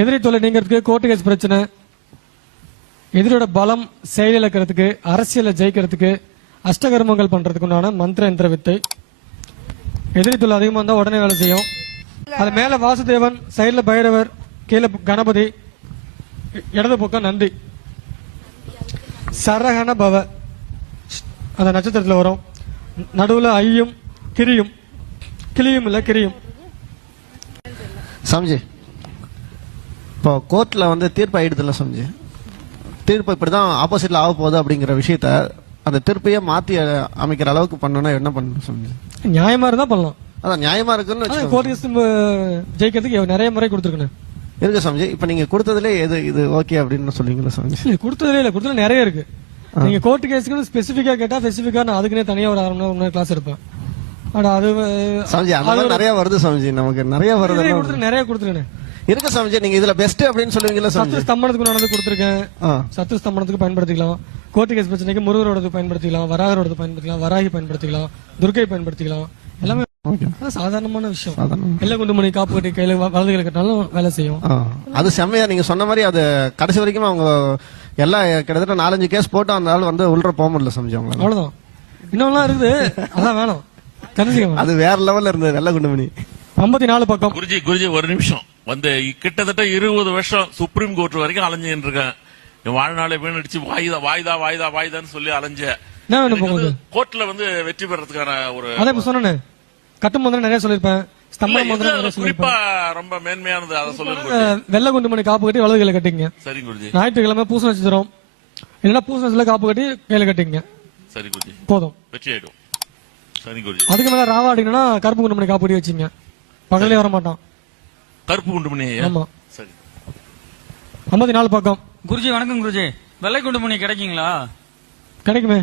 எதிரி தொலை நீங்கிறதுக்கு court case பிரச்சனை, எதிரியோட பலம் செயலிழக்கிறதுக்கு, அரசியலை ஜெயிக்கிறதுக்கு, அஷ்டகர்மங்கள் பண்றதுக்கு உண்டான மந்திர யந்திர வித்தை. எதிரி தொலை அதிகமா இருந்தா உடனே வேலை செய்யும். அது மேல வாசுதேவன், சைடுல பைரவர், கீழே கணபதி, இடது பக்கம் நந்தி. சரகண பவ அந்த நட்சத்திரத்தில் வரும். நடுவுல ஐயும் கிரியும், கிளியும் இல்ல கிரியும். சம்ஜி இப்போ கோர்ட்ல வந்து தீர்ப்பு ஆயிடுதுல்ல சம்ஜி, தீர்ப்பு இப்படிதான் ஆப்போசிட்ல ஆக போகுது அப்படிங்கிற விஷயத்த அந்த தீர்ப்பையே மாத்தி அமைக்கிற அளவுக்கு பண்ணணும்னா என்ன பண்ணணும் சம்ஜி? நியாயமா இருந்தா பண்ணலாம். அதான் நியாயமா இருக்குன்னு கோர்ட் கேஸ் ஜெயிக்கிறதுக்கு நிறைய முறை கொடுத்துருக்கேன் இருக்கு சம்ஜி. இப்ப நீங்க கொடுத்ததுல எது இது ஓகே அப்படின்னு சொல்லுவீங்களா சம்ஜி? கொடுத்ததுல இல்ல, கொடுத்ததுல நிறைய இருக்கு. நீங்க கோர்ட் கேஸ்க்கு ஸ்பெசிபிக்கா கேட்டா ஸ்பெசிபிக்கா நான் அதுக்குனே தனியா ஒரு 1/2 மணி நேரம் கிளாஸ் எடுப்பேன். அது சம்ஜி அந்த நிறைய வருது சம்ஜி, நமக்கு நிறைய வருது. நிறைய கொடுத்துருக்கேன் இருக்கு சம்ஜி. நீங்க இதுல பெஸ்ட் அப்படின்னு சொல்லுவீங்களா சம்ஜி? சத்து ஸ்தம்பனத்துக்கு நடந்து கொடுத்துருக்கேன். சத்து ஸ்தம்பனத்துக்கு பயன்படுத்திக்கலாம். கோர்ட் கேஸ் பிரச்சனைக்கு முருகரோடது பயன்படுத்திக்கலாம், வராகரோடது பயன்படுத்திக்கலாம், வராகி பயன்படுத்திக்கலாம், துர்கை பயன்படுத்திக்கலாம். எல்லாமே சாதாரணமான விஷயம். வெள்ளை குண்டுமணி காப்பு கட்டி கையில வலதுகளை கட்டினாலும் வேலை செய்யும். அது செம்மையா நீங்க சொன்ன மாதிரி அது கடைசி வரைக்கும் அவங்க எல்லாம் கிட்டத்தட்ட 4-5 கேஸ் போட்டு அந்த ஆள் வந்து உள்ள போக முடியல சம்ஜி. அவங்க அவ்வளவுதான். இன்னொல்லாம் இருக்குது, அதான் வேணும். அது வேற லெவல்ல இருந்தது வெள்ளை குண்டுமணி. 54 பக்கம். குருஜி ஒரு நிமிஷம். வந்து கிட்டத்தட்ட 20 வருஷம் சுப்ரீம் கோர்ட் வரைக்கும் அலைஞ்சுட்டு இருக்கேன். என் வாழ்நாளை வீணடிச்சு வாய்தான்னு சொல்லி அலைஞ்சேன். கோர்ட்ல வந்து வெற்றி பெறதுக்கான ஒரு அதை சொன்னேன். கட்டும் மந்திரம் நிறைய சொல்லிருப்பேன். ஸ்தம்பன மந்திரம் குறிப்பா ரொம்ப மேன்மையானது அதை சொல்லுங்க. வெள்ளை குண்டுமணி காப்பு கட்டி வலது கையில கட்டிங்க. சரி குருஜி. ஞாயிற்றுக்கிழமை பூச நட்சத்திரம் இல்லைன்னா பூச நட்சத்திரம் காப்பு கட்டி கையில கட்டிங்க. சரி குருஜி. போதும், வெற்றி ஆயிடும். சரி குருஜி. அதுக்கு மேல ராவா அடிக்கணும்னா கருப்பு குண்டுமணி காப்பு கட்டி வச்சுங்க. பகலே வர மாட்டான். கருப்பு குண்டுமணி. ஆமா. சரி. 54 பக்கம். குருஜி வணக்கம் குருஜி. வெள்ளை குண்டுமணி கிடைக்குங்களா? கிடைக்குமே.